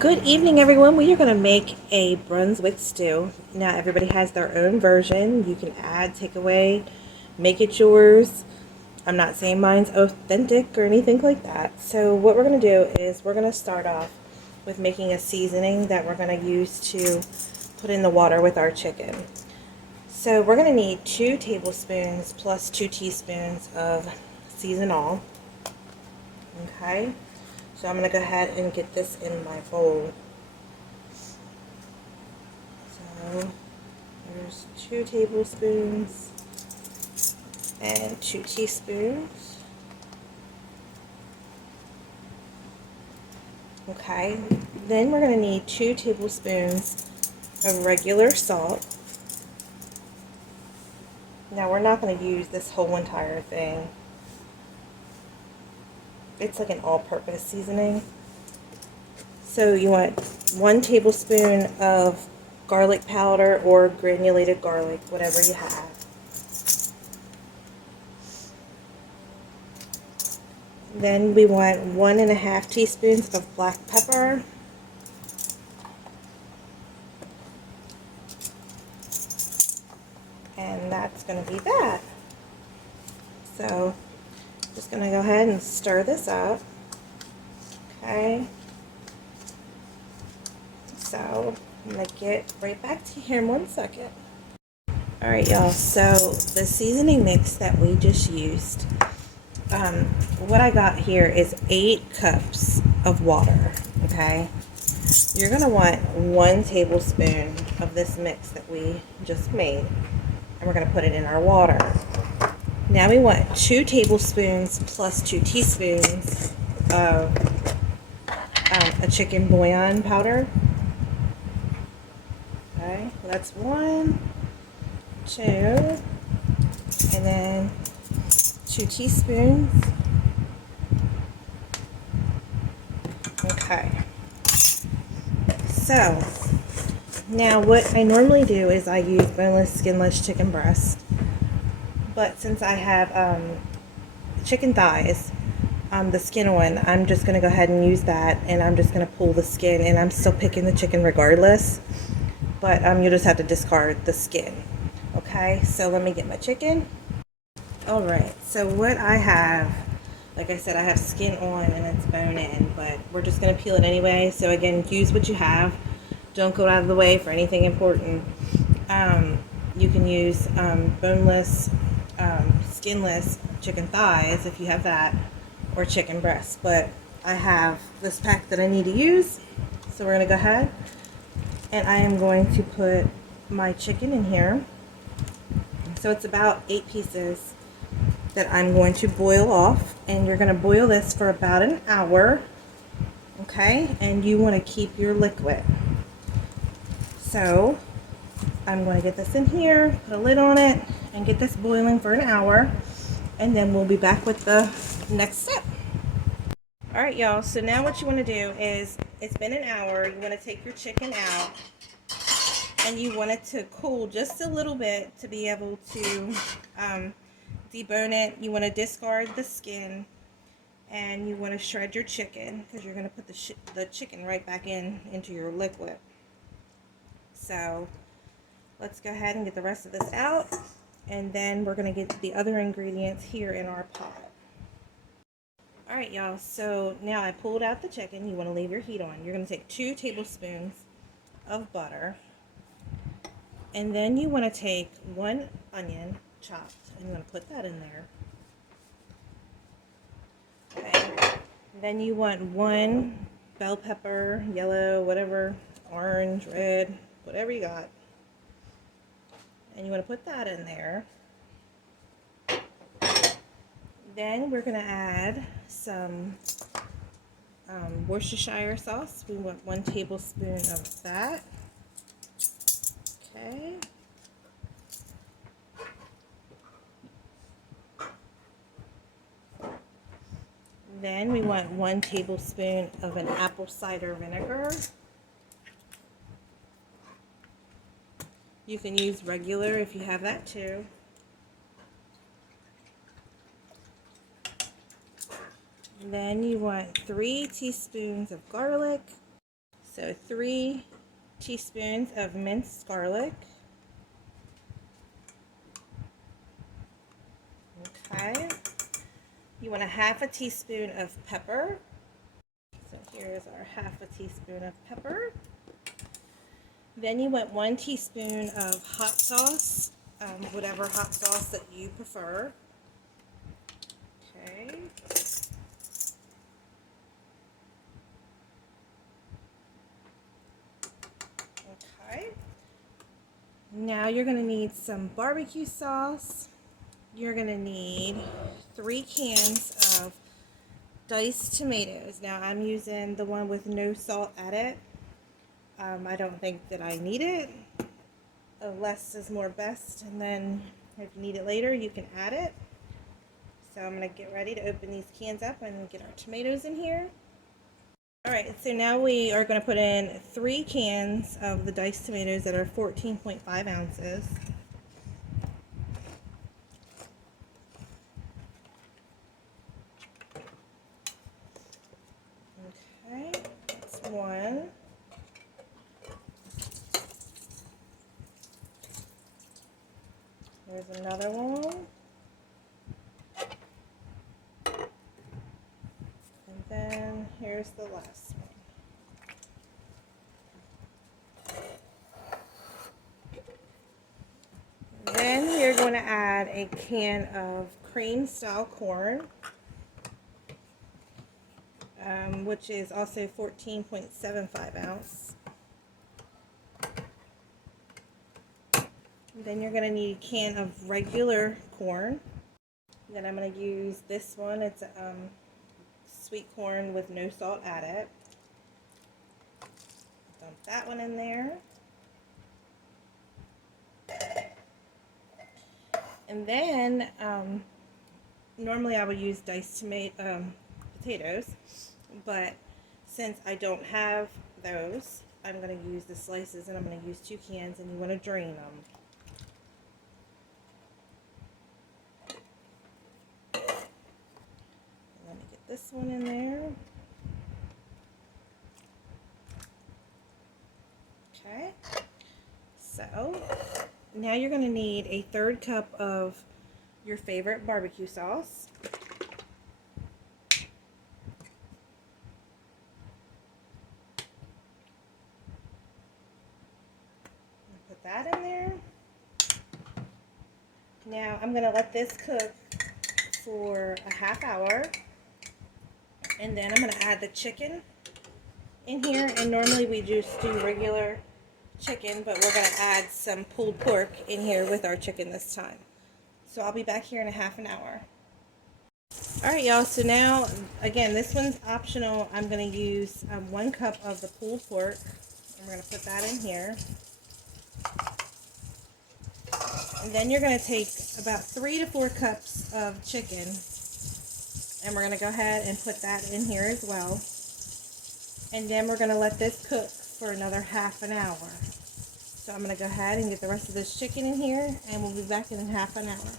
Good evening, everyone. We are going to make a Brunswick stew. Now, everybody has their own version. You can add, take away, make it yours. I'm not saying mine's authentic or anything like that. So what we're going to do is we're going to start off with making a seasoning that we're going to use to put in the water with our chicken. So we're going to need 2 tablespoons plus 2 teaspoons of season all. Okay. So I'm going to go ahead and get this in my bowl. So there's 2 tablespoons and 2 teaspoons. Okay, then we're going to need 2 tablespoons of regular salt. Now we're not going to use this whole entire thing. It's like an all-purpose seasoning. So you want 1 tablespoon of garlic powder or granulated garlic, whatever you have. Then we want 1½ teaspoons of black pepper. And that's going to be that. So just going to go ahead and stir this up. Okay. So I'm going to get right back to you here in 1 second. Alright, y'all, so the seasoning mix that we just used, what I got here is 8 cups of water, okay? You're going to want 1 tablespoon of this mix that we just made, and we're going to put it in our water. Now we want 2 tablespoons plus 2 teaspoons of a chicken bouillon powder. Okay, that's 1, 2, and then 2 teaspoons. Okay. So, now what I normally do is I use boneless, skinless chicken breast. But since I have chicken thighs, the skin one, I'm just going to go ahead and use that, and I'm just going to pull the skin, and I'm still picking the chicken regardless. But you'll just have to discard the skin. Okay, so let me get my chicken. Alright, so what I have, like I said, I have skin on and it's bone in, but we're just going to peel it anyway. So again, use what you have. Don't go out of the way for anything important. You can use boneless, skinless chicken thighs if you have that, or chicken breasts. But I have this pack that I need to use, so we're going to go ahead and I am going to put my chicken in here. So it's about 8 pieces that I'm going to boil off, and you're going to boil this for about an hour, okay? And you want to keep your liquid. So I'm going to get this in here, put a lid on it, and get this boiling for an hour, and then we'll be back with the next step. Alright, y'all, so now what you want to do is, it's been an hour, you want to take your chicken out, and you want it to cool just a little bit to be able to debone it. You want to discard the skin, and you want to shred your chicken, because you're going to put the chicken right back into your liquid. So let's go ahead and get the rest of this out, and then we're going to get the other ingredients here in our pot. Alright, y'all, so now I pulled out the chicken. You want to leave your heat on. You're going to take 2 tablespoons of butter, and then you want to take 1 onion chopped, and you want to put that in there. Okay. Then you want 1 bell pepper, yellow, whatever, orange, red, whatever you got. And you want to put that in there. Then we're going to add some Worcestershire sauce. We want 1 tablespoon of that. Okay. Then we want 1 tablespoon of an apple cider vinegar. You can use regular if you have that too. Then you want 3 teaspoons of garlic. So 3 teaspoons of minced garlic. Okay. You want a half a teaspoon of pepper. So here's our half a teaspoon of pepper. Then you want 1 teaspoon of hot sauce, whatever hot sauce that you prefer. Okay. Okay. Now you're going to need some barbecue sauce. You're going to need 3 cans of diced tomatoes. Now I'm using the one with no salt added. I don't think that I need it. Less is more best, and then if you need it later, you can add it. So I'm going to get ready to open these cans up and get our tomatoes in here. Alright, so now we are going to put in 3 cans of the diced tomatoes that are 14.5 ounces. Okay, that's 1. Here's another one. And then here's the last one. Then you're going to add a can of cream style corn, which is also 14.75 ounce. Then you're going to need a can of regular corn. Then I'm going to use this one. It's sweet corn with no salt added. Dump that one in there. And then normally I would use diced potatoes, but since I don't have those, I'm going to use the slices, and I'm going to use 2 cans, and you want to drain them. Let me get this one in there. Okay, so now you're going to need a 1/3 cup of your favorite barbecue sauce. Put that in there. Now I'm going to let this cook for a half hour, and then I'm going to add the chicken in here. And normally we just do regular chicken, but we're going to add some pulled pork in here with our chicken this time. So I'll be back here in a half an hour. Alright y'all, so now again, this one's optional. I'm going to use 1 cup of the pulled pork, and we're going to put that in here. And then you're going to take about 3 to 4 cups of chicken, and we're going to go ahead and put that in here as well. And then we're going to let this cook for another half an hour. So I'm going to go ahead and get the rest of this chicken in here, and we'll be back in half an hour.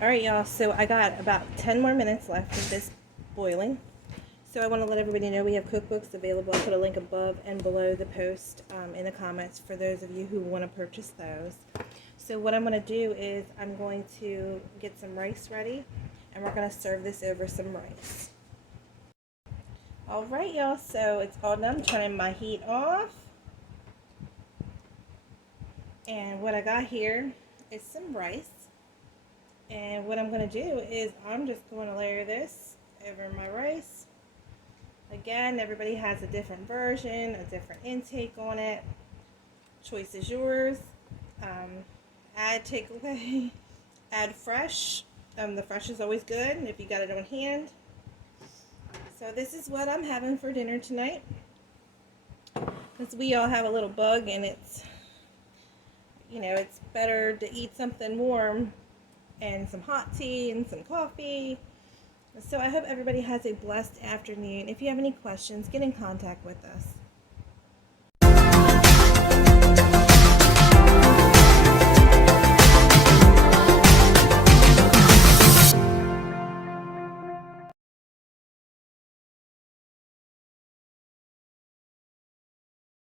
Alright y'all, so I got about 10 more minutes left of this boiling. So I want to let everybody know we have cookbooks available. I'll put a link above and below the post in the comments for those of you who want to purchase those. So what I'm going to do is I'm going to get some rice ready, and we're going to serve this over some rice. Alright y'all, so it's all done. I'm turning my heat off. And what I got here is some rice. And what I'm going to do is I'm just going to layer this over my rice. Again, everybody has a different version, a different intake on it. Choice is yours. Add takeaway, add fresh. The fresh is always good if you got it on hand. So this is what I'm having for dinner tonight. Because we all have a little bug, and it's, you know, it's better to eat something warm and some hot tea and some coffee. So I hope everybody has a blessed afternoon. If you have any questions, get in contact with us.